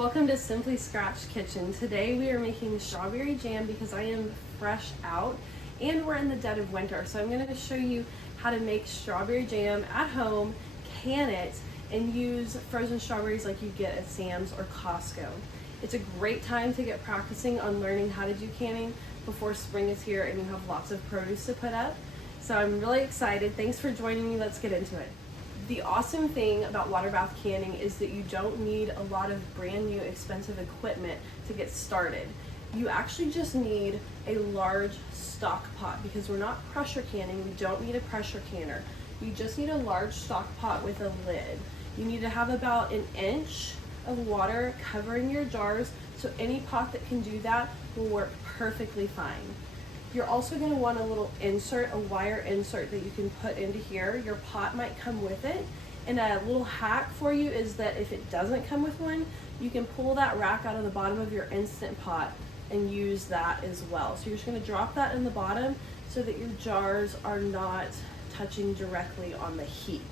Welcome to Simply Scratch Kitchen. Today we are making strawberry jam because I am fresh out and we're in the dead of winter. So I'm going to show you how to make strawberry jam at home, can it, and use frozen strawberries like you get at Sam's or Costco. It's a great time to get practicing on learning how to do canning before spring is here and you have lots of produce to put up. So I'm really excited. Thanks for joining me. Let's get into it. The awesome thing about water bath canning is that you don't need a lot of brand new expensive equipment to get started. You actually just need a large stock pot because we're not pressure canning. We don't need a pressure canner. You just need a large stock pot with a lid. You need to have about an inch of water covering your jars, so any pot that can do that will work perfectly fine. You're also going to want a little insert, a wire insert that you can put into here. Your pot might come with it. And a little hack for you is that if it doesn't come with one, you can pull that rack out of the bottom of your Instant Pot and use that as well. So you're just going to drop that in the bottom so that your jars are not touching directly on the heat.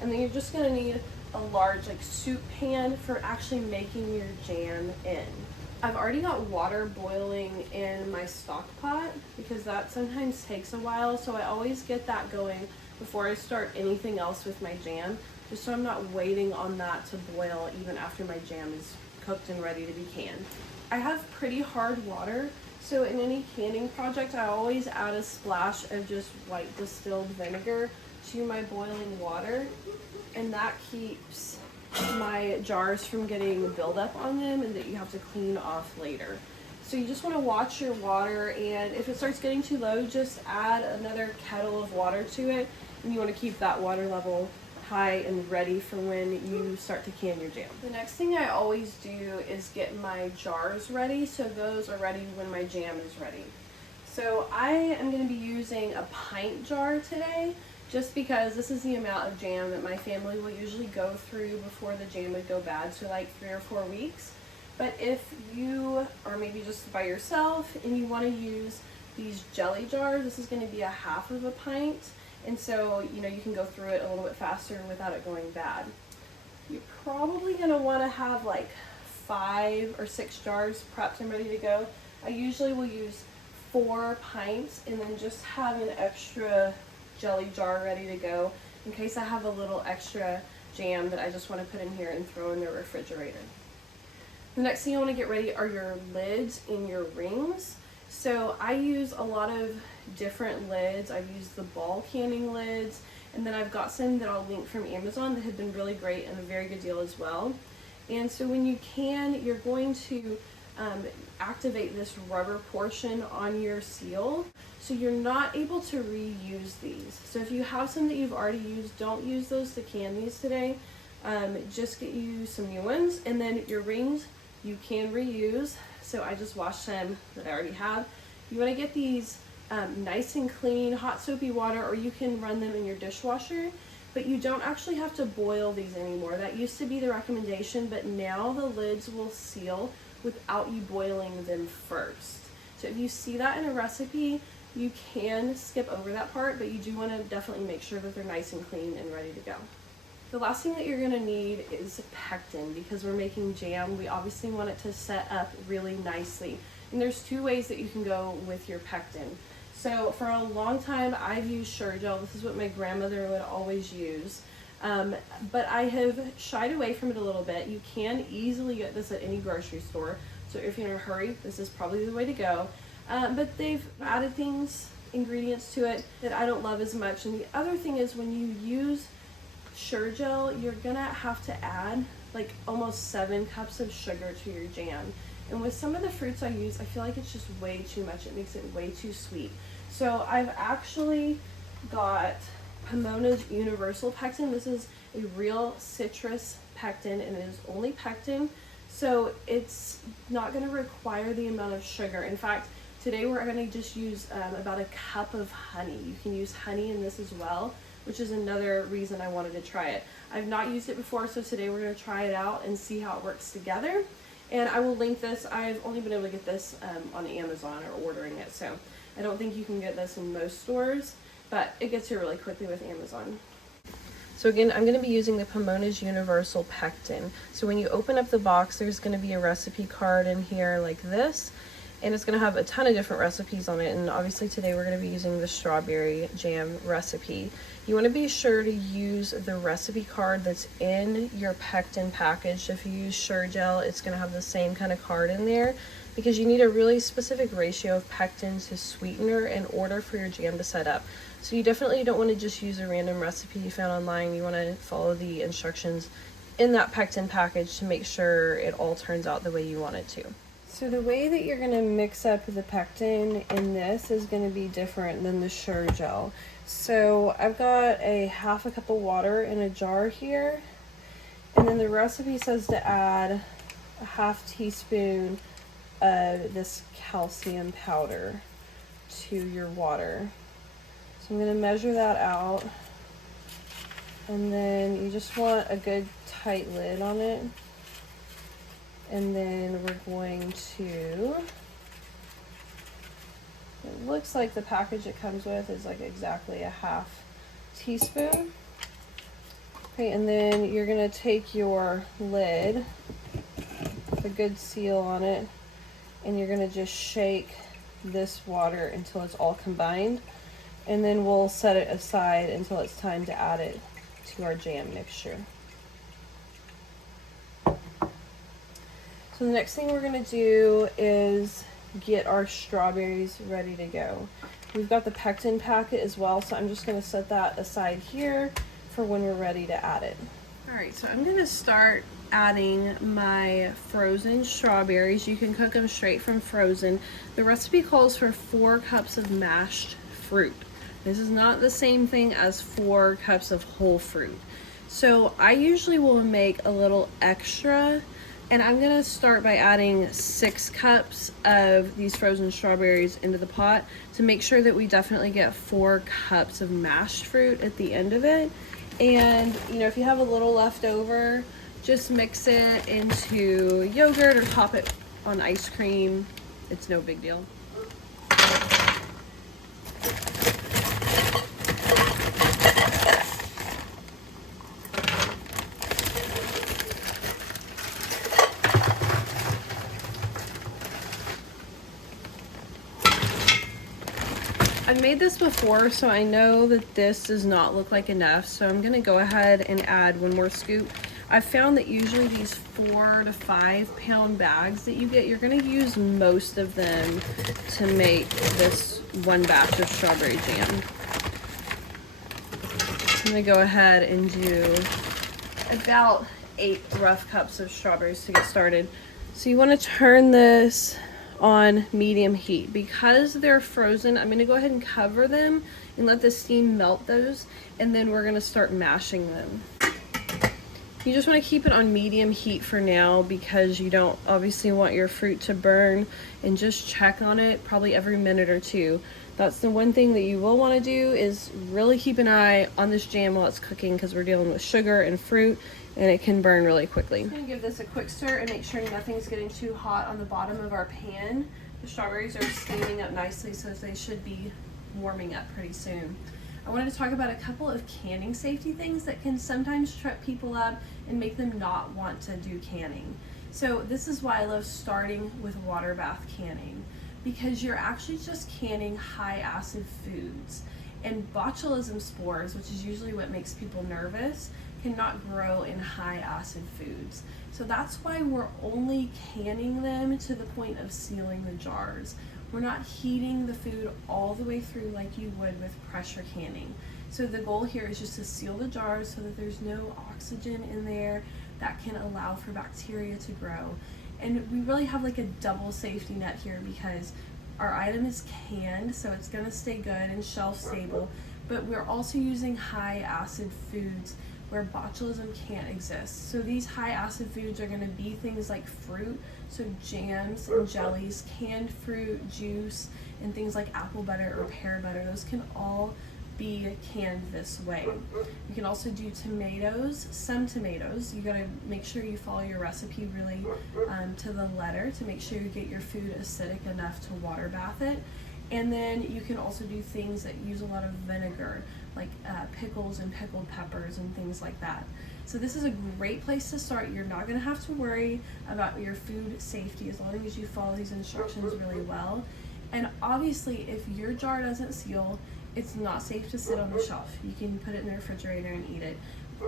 And then you're just going to need a large soup pan for actually making your jam in. I've already got water boiling in my stock pot because that sometimes takes a while, so I always get that going before I start anything else with my jam, just so I'm not waiting on that to boil even after my jam is cooked and ready to be canned. I have pretty hard water, so in any canning project I always add a splash of just white distilled vinegar to my boiling water, and that keeps my jars from getting buildup on them and that you have to clean off later. So you just want to watch your water, and if it starts getting too low, just add another kettle of water to it, and you want to keep that water level high and ready for when you start to can your jam. The next thing I always do is get my jars ready, so those are ready when my jam is ready. So I am going to be using a pint jar today, just because this is the amount of jam that my family will usually go through before the jam would go bad, so like 3 or 4 weeks. But if you are maybe just by yourself and you want to use these jelly jars, this is going to be a half of a pint, and so you can go through it a little bit faster without it going bad. You're probably going to want to have like 5 or 6 jars prepped and ready to go. I usually will use 4 pints and then just have an extra jelly jar ready to go in case I have a little extra jam that I just want to put in here and throw in the refrigerator. The next thing you want to get ready are your lids and your rings. So I use a lot of different lids. I've used the ball canning lids, and then I've got some that I'll link from Amazon that have been really great and a very good deal as well. And so when you can, you're going to activate this rubber portion on your seal, so you're not able to reuse these. So if you have some that you've already used, don't use those to can these today. Just get you some new ones, and then your rings you can reuse. So I just washed some that I already have. You want to get these nice and clean, hot soapy water, or you can run them in your dishwasher, but you don't actually have to boil these anymore. That used to be the recommendation, but now the lids will seal without you boiling them first. So if you see that in a recipe, you can skip over that part, but you do want to definitely make sure that they're nice and clean and ready to go. The last thing that you're going to need is pectin, because we're making jam. We obviously want it to set up really nicely. And there's 2 ways that you can go with your pectin. So for a long time I've used Sure-Gel. This is what my grandmother would always use. But I have shied away from it a little bit. You can easily get this at any grocery store, so if you're in a hurry, this is probably the way to go. But they've added ingredients to it that I don't love as much. And the other thing is, when you use Sure-Gel, you're gonna have to add like almost 7 cups of sugar to your jam. And with some of the fruits I use, I feel like it's just way too much. It makes it way too sweet. So I've actually got Pomona's Universal Pectin. This is a real citrus pectin, and it is only pectin, so it's not going to require the amount of sugar. In fact, today we're going to just use about a cup of honey. You can use honey in this as well, which is another reason I wanted to try it. I've not used it before, so today we're going to try it out and see how it works together. And I will link this. I've only been able to get this on Amazon or ordering it, so I don't think you can get this in most stores, but it gets here really quickly with Amazon. So again, I'm going to be using the Pomona's Universal Pectin. So when you open up the box, there's going to be a recipe card in here like this, and it's going to have a ton of different recipes on it. And obviously today we're going to be using the strawberry jam recipe. You want to be sure to use the recipe card that's in your pectin package. If you use Sure-Gel, it's going to have the same kind of card in there, because you need a really specific ratio of pectin to sweetener in order for your jam to set up. So you definitely don't want to just use a random recipe you found online. You want to follow the instructions in that pectin package to make sure it all turns out the way you want it to. So the way that you're going to mix up the pectin in this is going to be different than the Sure-Gel. So I've got a half a cup of water in a jar here, and then the recipe says to add a half teaspoon of this calcium powder to your water. So I'm going to measure that out, and then you just want a good tight lid on it. And then we're going to, it looks like the package it comes with is like exactly a half teaspoon. Okay, and then you're going to take your lid, a good seal on it, and you're going to just shake this water until it's all combined. And then we'll set it aside until it's time to add it to our jam mixture. So the next thing we're going to do is get our strawberries ready to go. We've got the pectin packet as well, so I'm just going to set that aside here for when we're ready to add it. Alright, so I'm going to start adding my frozen strawberries. You can cook them straight from frozen. The recipe calls for 4 cups of mashed fruit. This is not the same thing as 4 cups of whole fruit. So I usually will make a little extra, and I'm going to start by adding 6 cups of these frozen strawberries into the pot to make sure that we definitely get 4 cups of mashed fruit at the end of it. And, you know, if you have a little left over, just mix it into yogurt or top it on ice cream. It's no big deal. I've made this before, so I know that this does not look like enough, so I'm going to go ahead and add 1 more scoop. I've found that usually these 4 to 5 pound bags that you get, you're going to use most of them to make this 1 batch of strawberry jam. I'm going to go ahead and do about 8 rough cups of strawberries to get started. So you want to turn this on medium heat. Because they're frozen, I'm going to go ahead and cover them and let the steam melt those, and then we're going to start mashing them. You just want to keep it on medium heat for now, because you don't obviously want your fruit to burn, and just check on it probably every minute or 2. That's the one thing that you will want to do, is really keep an eye on this jam while it's cooking, because we're dealing with sugar and fruit, and it can burn really quickly. I'm going to give this a quick stir and make sure nothing's getting too hot on the bottom of our pan. The strawberries are steaming up nicely, so they should be warming up pretty soon. I wanted to talk about a couple of canning safety things that can sometimes trip people up and make them not want to do canning. So this is why I love starting with water bath canning, because you're actually just canning high acid foods. And botulism spores, which is usually what makes people nervous, cannot grow in high acid foods. So that's why we're only canning them to the point of sealing the jars. We're not heating the food all the way through like you would with pressure canning. So the goal here is just to seal the jars so that there's no oxygen in there that can allow for bacteria to grow. And we really have like a double safety net here, because our item is canned, so it's going to stay good and shelf stable, but we're also using high acid foods where botulism can't exist. So these high acid foods are going to be things like fruit, so jams and jellies, canned fruit, juice, and things like apple butter or pear butter. Those can all be canned this way. You can also do tomatoes, some tomatoes. You gotta make sure you follow your recipe really to the letter to make sure you get your food acidic enough to water bath it. And then you can also do things that use a lot of vinegar, like pickles and pickled peppers and things like that. So this is a great place to start. You're not gonna have to worry about your food safety as long as you follow these instructions really well. And obviously, if your jar doesn't seal, it's not safe to sit on the shelf. You can put it in the refrigerator and eat it.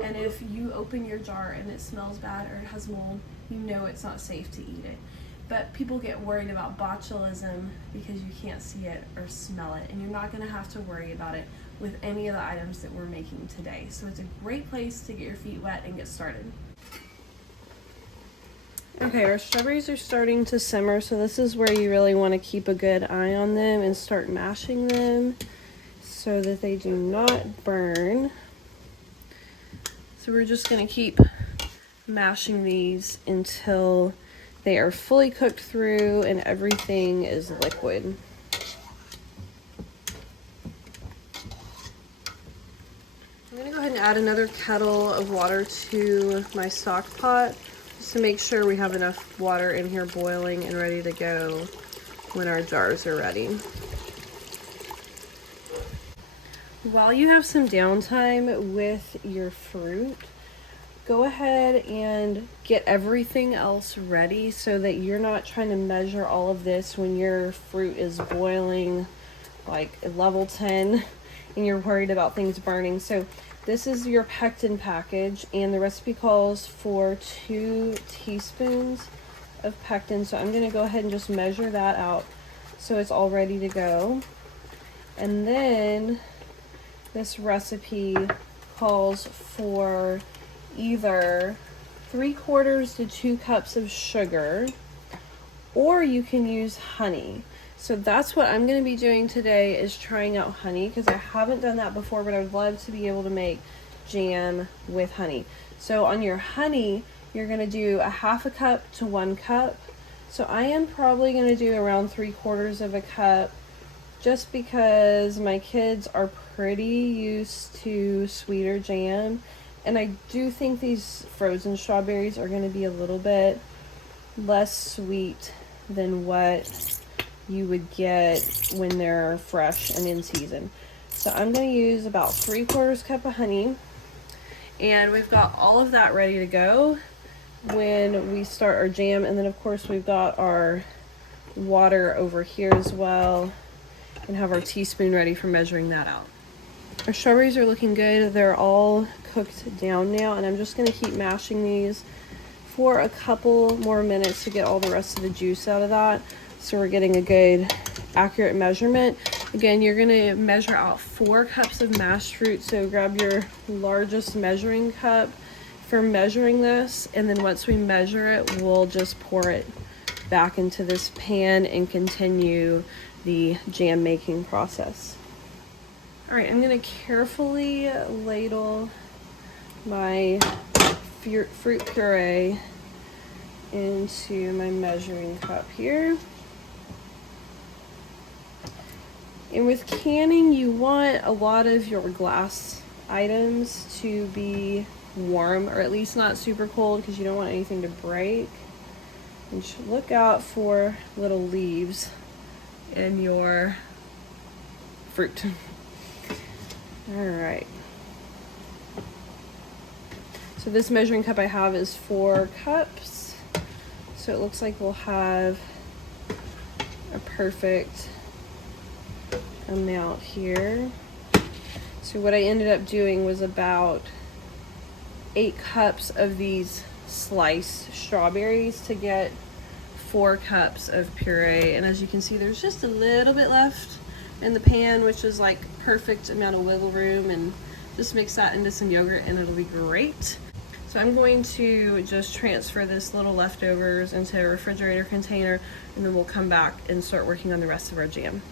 And if you open your jar and it smells bad or it has mold, you know it's not safe to eat it. But people get worried about botulism because you can't see it or smell it, and you're not gonna have to worry about it with any of the items that we're making today. So it's a great place to get your feet wet and get started. Okay, our strawberries are starting to simmer, so this is where you really want to keep a good eye on them and start mashing them so that they do not burn. So we're just going to keep mashing these until they are fully cooked through and everything is liquid. I'm going to go ahead and add another kettle of water to my stock pot just to make sure we have enough water in here boiling and ready to go when our jars are ready. While you have some downtime with your fruit, go ahead and get everything else ready so that you're not trying to measure all of this when your fruit is boiling like at level 10 and you're worried about things burning. So this is your pectin package, and the recipe calls for 2 teaspoons of pectin. So I'm going to go ahead and just measure that out so it's all ready to go. And then this recipe calls for either 3/4 to 2 cups of sugar, or you can use honey. So that's what I'm going to be doing today, is trying out honey, because I haven't done that before, but I would love to be able to make jam with honey. So on your honey, you're going to do a 1/2 cup to 1 cup. So I am probably going to do around 3/4 of a cup, just because my kids are pretty used to sweeter jam. And I do think these frozen strawberries are going to be a little bit less sweet than what you would get when they're fresh and in season. So I'm going to use about 3/4 cup of honey. And we've got all of that ready to go when we start our jam. And then of course we've got our water over here as well, and have our teaspoon ready for measuring that out. Our strawberries are looking good. They're all cooked down now, and I'm just going to keep mashing these for a couple more minutes to get all the rest of the juice out of that, so we're getting a good accurate measurement. Again, you're going to measure out 4 cups of mashed fruit, so grab your largest measuring cup for measuring this, and then once we measure it, we'll just pour it back into this pan and continue the jam making process. All right, I'm going to carefully ladle my fruit puree into my measuring cup here. And with canning, you want a lot of your glass items to be warm, or at least not super cold, because you don't want anything to break. And you should look out for little leaves in your fruit. All right. So this measuring cup I have is 4 cups. So it looks like we'll have a perfect amount here. So what I ended up doing was about 8 cups of these sliced strawberries to get 4 cups of puree. And as you can see, there's just a little bit left in the pan, which is like perfect amount of wiggle room, and just mix that into some yogurt and it'll be great. So I'm going to just transfer this little leftovers into a refrigerator container, and then we'll come back and start working on the rest of our jam.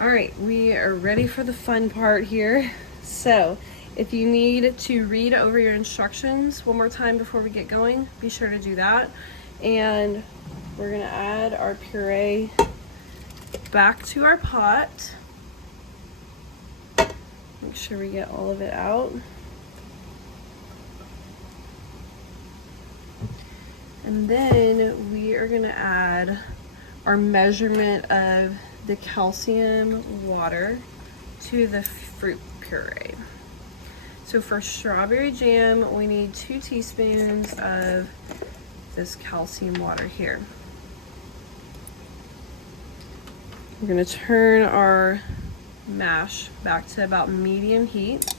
All right, we are ready for the fun part here. So if you need to read over your instructions one more time before we get going, be sure to do that. And we're gonna add our puree back to our pot. Make sure we get all of it out. And then we are gonna add our measurement of the calcium water to the fruit puree. So for strawberry jam, we need 2 teaspoons of this calcium water here. We're going to turn our mash back to about medium heat.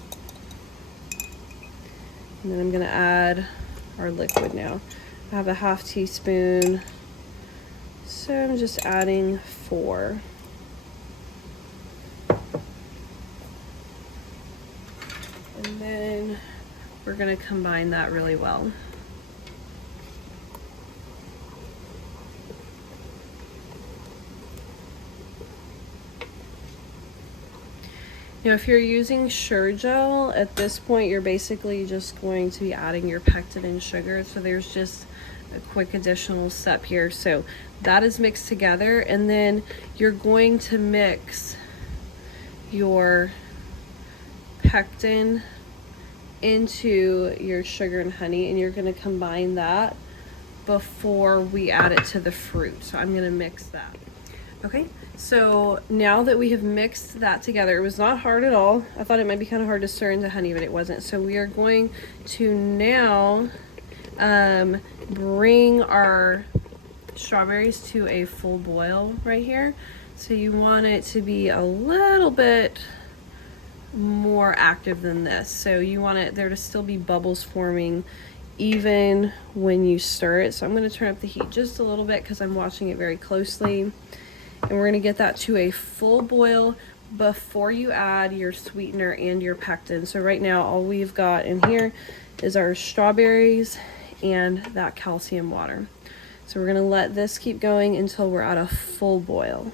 And then I'm going to add our liquid now. I have a 1/2 teaspoon, so I'm just adding 4. And then we're going to combine that really well. Now, if you're using Sure Gel, at this point, you're basically just going to be adding your pectin and sugar. So there's just a quick additional step here. So that is mixed together, and then you're going to mix your pectin into your sugar and honey, and you're going to combine that before we add it to the fruit. So I'm going to mix that. Okay, so now that we have mixed that together, it was not hard at all. I thought it might be kind of hard to stir into honey, but it wasn't. So we are going to now bring our strawberries to a full boil right here. So you want it to be a little bit more active than this. So you want it there to still be bubbles forming even when you stir it. So I'm going to turn up the heat just a little bit because I'm watching it very closely. And we're going to get that to a full boil before you add your sweetener and your pectin. So right now all we've got in here is our strawberries and that calcium water. So we're going to let this keep going until we're at a full boil.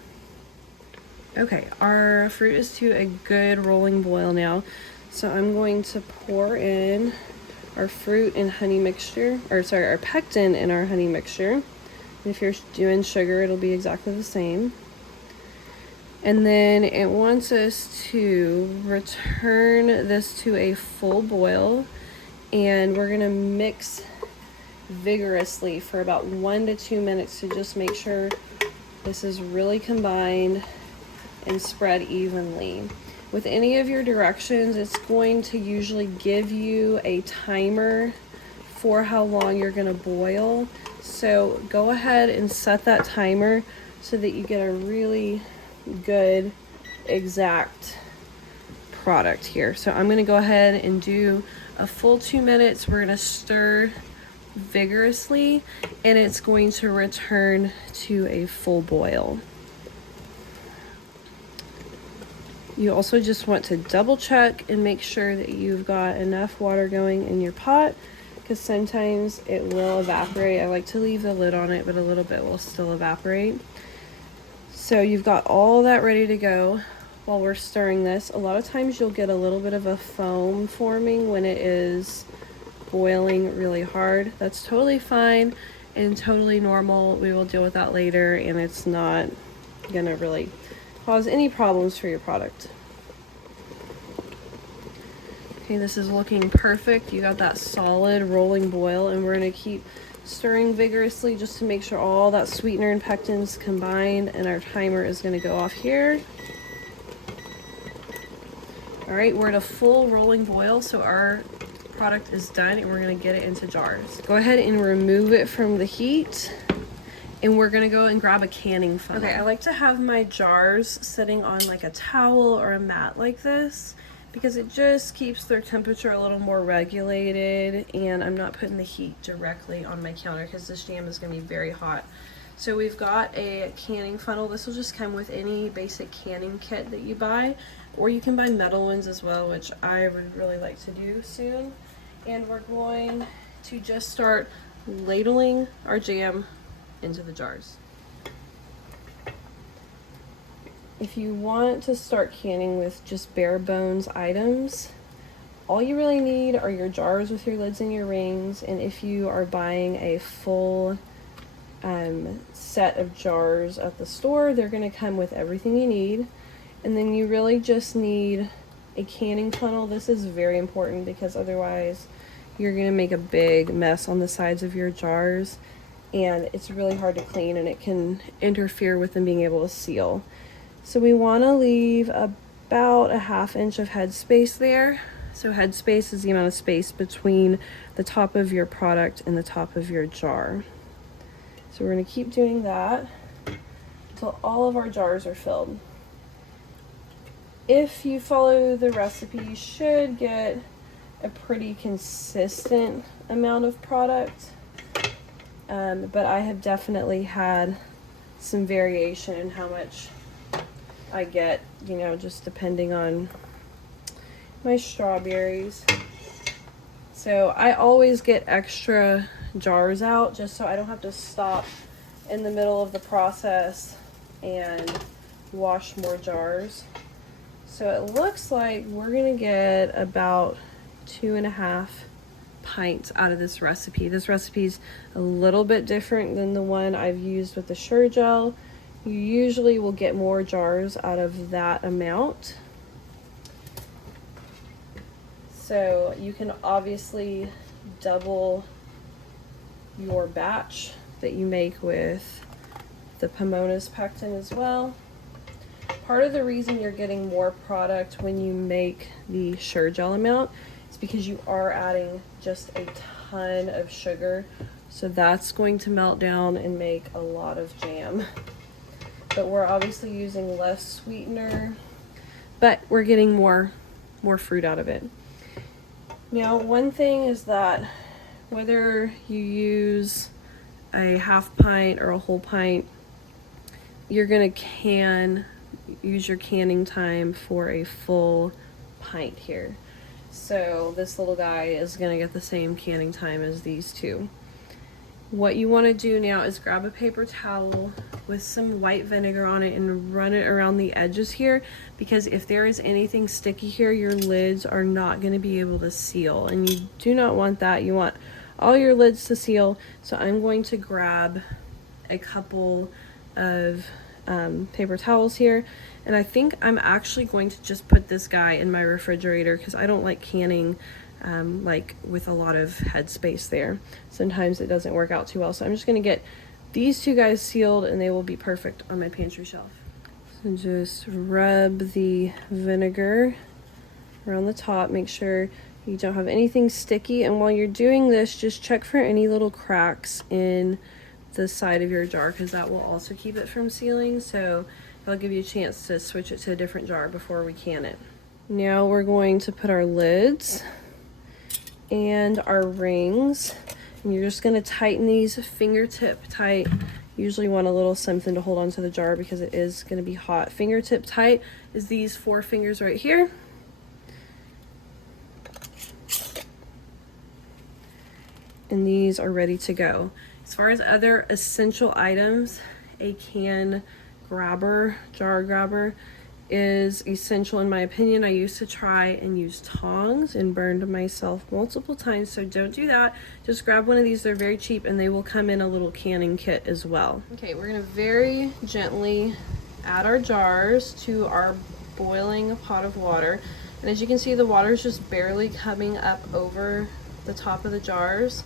Okay, our fruit is to a good rolling boil now. So I'm going to pour in our fruit and honey mixture, or sorry, our pectin and our honey mixture. If you're doing sugar, it'll be exactly the same. And then it wants us to return this to a full boil, and we're gonna mix vigorously for about 1 to 2 minutes to just make sure this is really combined and spread evenly. With any of your directions, it's going to usually give you a timer for how long you're gonna boil. So go ahead and set that timer so that you get a really good exact product here. So I'm going to go ahead and do a full 2 minutes. We're going to stir vigorously, and it's going to return to a full boil. You also just want to double check and make sure that you've got enough water going in your pot, because sometimes it will evaporate. I like to leave the lid on it, but a little bit will still evaporate. So you've got all that ready to go while we're stirring this. A lot of times you'll get a little bit of a foam forming when it is boiling really hard. That's totally fine and totally normal. We will deal with that later, and it's not gonna really cause any problems for your product. Okay, this is looking perfect. You got that solid rolling boil, and we're gonna keep stirring vigorously just to make sure all that sweetener and pectin's combined, and our timer is gonna go off here. All right, we're at a full rolling boil, so our product is done, and we're gonna get it into jars. Go ahead and remove it from the heat, and we're gonna go and grab a canning funnel. Okay, I like to have my jars sitting on like a towel or a mat like this, because it just keeps their temperature a little more regulated, and I'm not putting the heat directly on my counter because this jam is going to be very hot. So we've got a canning funnel. This will just come with any basic canning kit that you buy, or you can buy metal ones as well, which I would really like to do soon. And we're going to just start ladling our jam into the jars. If you want to start canning with just bare bones items, all you really need are your jars with your lids and your rings. And if you are buying a full set of jars at the store, they're going to come with everything you need. And then you really just need a canning funnel. This is very important because otherwise you're going to make a big mess on the sides of your jars. and it's really hard to clean, and it can interfere with them being able to seal. So we want to leave about a 1/2 inch of headspace there. So headspace is the amount of space between the top of your product and the top of your jar. So we're going to keep doing that until all of our jars are filled. If you follow the recipe, you should get a pretty consistent amount of product, but I have definitely had some variation in how much I get, you know, just depending on my strawberries. So I always get extra jars out just so I don't have to stop in the middle of the process and wash more jars. So it looks like we're gonna get about 2.5 pints out of this recipe. This recipe's a little bit different than the one I've used with the Sure Gel. You usually will get more jars out of that amount. So you can obviously double your batch that you make with the Pomona's pectin as well. Part of the reason you're getting more product when you make the Sure Gel amount is because you are adding just a ton of sugar. So that's going to melt down and make a lot of jam. But we're obviously using less sweetener, but we're getting more fruit out of it. Now, one thing is that whether you use a 1/2 pint or a whole pint, you're gonna use your canning time for a full pint here. So this little guy is gonna get the same canning time as these two. What you want to do now is grab a paper towel with some white vinegar on it and run it around the edges here, because if there is anything sticky here, your lids are not going to be able to seal, and you do not want that. You want all your lids to seal. So I'm going to grab a couple of paper towels here, and I think I'm actually going to just put this guy in my refrigerator because I don't like canning like with a lot of headspace there. Sometimes it doesn't work out too well. So I'm just going to get these two guys sealed, and they will be perfect on my pantry shelf. So just rub the vinegar around the top. Make sure you don't have anything sticky, and while you're doing this, just check for any little cracks in the side of your jar, because that will also keep it from sealing. So it'll give you a chance to switch it to a different jar before we can it. Now we're going to put our lids and our rings, and you're just going to tighten these fingertip tight. Usually want a little something to hold onto the jar because it is going to be hot. Fingertip tight is these 4 fingers right here. And these are ready to go. As far as other essential items, a can grabber, jar grabber, is essential in my opinion. I used to try and use tongs and burned myself multiple times, so don't do that. Just grab one of these. They're very cheap, and they will come in a little canning kit as well. Okay, we're gonna very gently add our jars to our boiling pot of water, and as you can see, the water is just barely coming up over the top of the jars,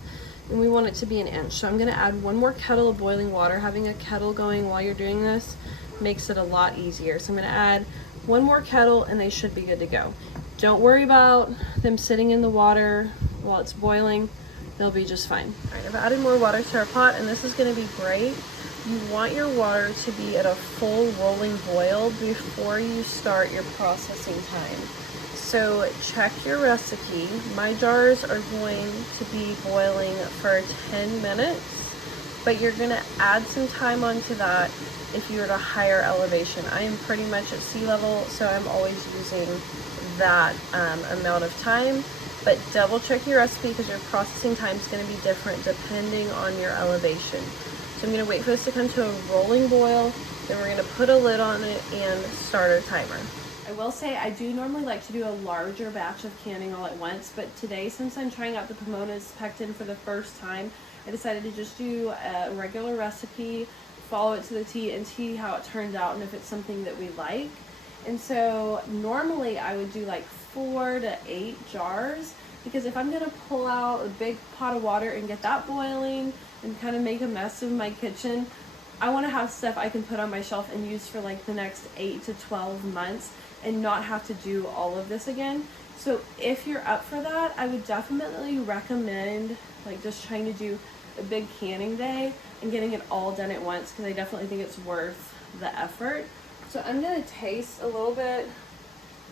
and we want it to be 1 inch. So I'm gonna add 1 more kettle of boiling water. Having a kettle going while you're doing this makes it a lot easier. So I'm going to add 1 more kettle, and they should be good to go. Don't worry about them sitting in the water while it's boiling. They'll be just fine. All right, I've added more water to our pot, and this is going to be great. You want your water to be at a full rolling boil before you start your processing time. So check your recipe. My jars are going to be boiling for 10 minutes, but you're going to add some time onto that if you're at a higher elevation. I am pretty much at sea level, so I'm always using that amount of time, but double check your recipe because your processing time is going to be different depending on your elevation. So I'm going to wait for this to come to a rolling boil, then we're going to put a lid on it and start our timer. I will say I do normally like to do a larger batch of canning all at once, but today, since I'm trying out the Pomona's pectin for the first time, I decided to just do a regular recipe, follow it to the T, and see how it turns out and if it's something that we like. And so normally I would do like 4 to 8 jars, because if I'm going to pull out a big pot of water and get that boiling, and kind of make a mess of my kitchen, I want to have stuff I can put on my shelf and use for like the next 8 to 12 months and not have to do all of this again. So if you're up for that, I would definitely recommend like just trying to do a big canning day and getting it all done at once, because I definitely think it's worth the effort. So I'm going to taste a little bit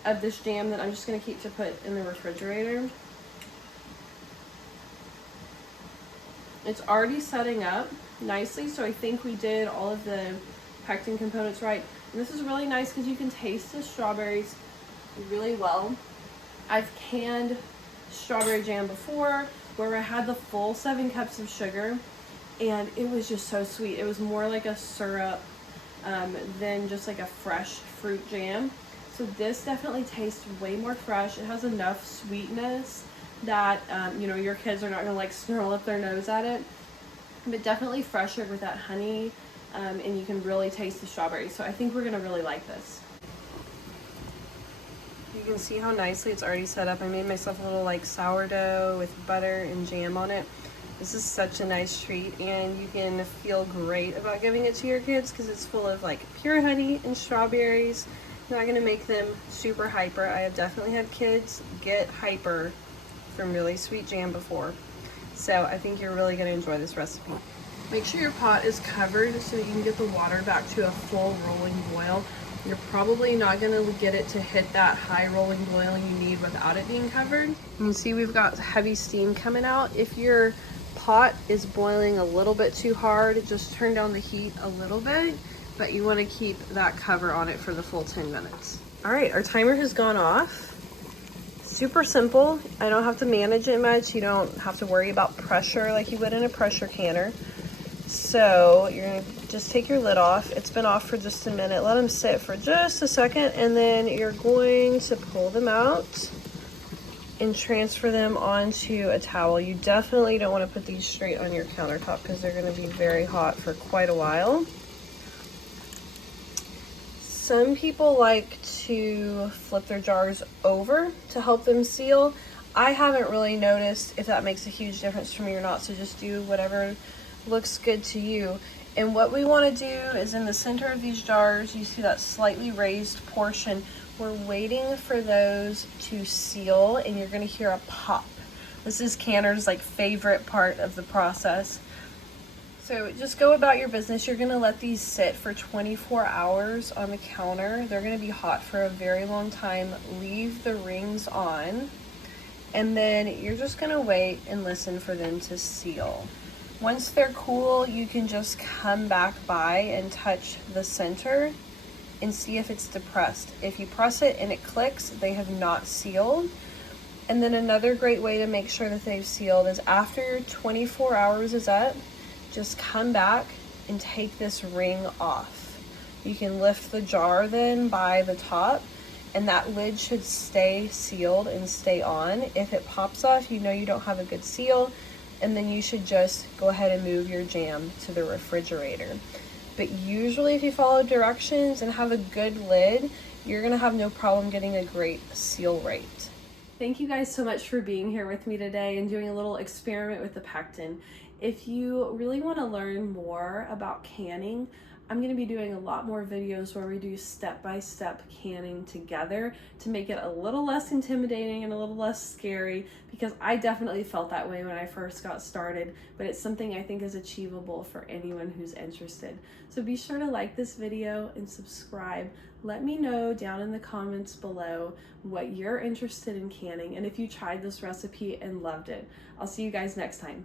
of this jam that I'm just going to keep to put in the refrigerator. It's already setting up nicely, so I think we did all of the pectin components right. And this is really nice because you can taste the strawberries really well. I've canned strawberry jam before where I had the full 7 cups of sugar, and it was just so sweet. It was more like a syrup than just like a fresh fruit jam. So this definitely tastes way more fresh. It has enough sweetness that you know, your kids are not gonna like snarl up their nose at it, but definitely fresher with that honey, and you can really taste the strawberries. So I think we're gonna really like this. You can see how nicely it's already set up. I made myself a little like sourdough with butter and jam on it. This is such a nice treat, and you can feel great about giving it to your kids because it's full of like pure honey and strawberries. You're not gonna make them super hyper. I have definitely had kids get hyper from really sweet jam before. So I think you're really gonna enjoy this recipe. Make sure your pot is covered so you can get the water back to a full rolling boil. You're probably not gonna get it to hit that high rolling boil you need without it being covered. You can see we've got heavy steam coming out. If your pot is boiling a little bit too hard, just turn down the heat a little bit, but you wanna keep that cover on it for the full 10 minutes. All right, our timer has gone off. Super simple. I don't have to manage it much. You don't have to worry about pressure like you would in a pressure canner. So you're gonna just take your lid off. It's been off for just a minute. Let them sit for just a second, and then you're going to pull them out and transfer them onto a towel. You definitely don't want to put these straight on your countertop because they're going to be very hot for quite a while. Some people like to flip their jars over to help them seal. I haven't really noticed if that makes a huge difference for me or not, so just do whatever looks good to you. And what we want to do is in the center of these jars, you see that slightly raised portion. We're waiting for those to seal, and you're going to hear a pop. This is Canner's like favorite part of the process. So just go about your business. You're going to let these sit for 24 hours on the counter. They're going to be hot for a very long time. Leave the rings on, and then you're just going to wait and listen for them to seal. Once they're cool, you can just come back by and touch the center and see if it's depressed. If you press it and it clicks, they have not sealed. And then another great way to make sure that they've sealed is after 24 hours is up, just come back and take this ring off. You can lift the jar then by the top, and that lid should stay sealed and stay on. If it pops off, you know you don't have a good seal, and then you should just go ahead and move your jam to the refrigerator. But usually if you follow directions and have a good lid, you're gonna have no problem getting a great seal rate. Thank you guys so much for being here with me today and doing a little experiment with the pectin. If you really want to learn more about canning, I'm going to be doing a lot more videos where we do step-by-step canning together to make it a little less intimidating and a little less scary, because I definitely felt that way when I first got started, but it's something I think is achievable for anyone who's interested. So be sure to like this video and subscribe. Let me know down in the comments below what you're interested in canning and if you tried this recipe and loved it. I'll see you guys next time.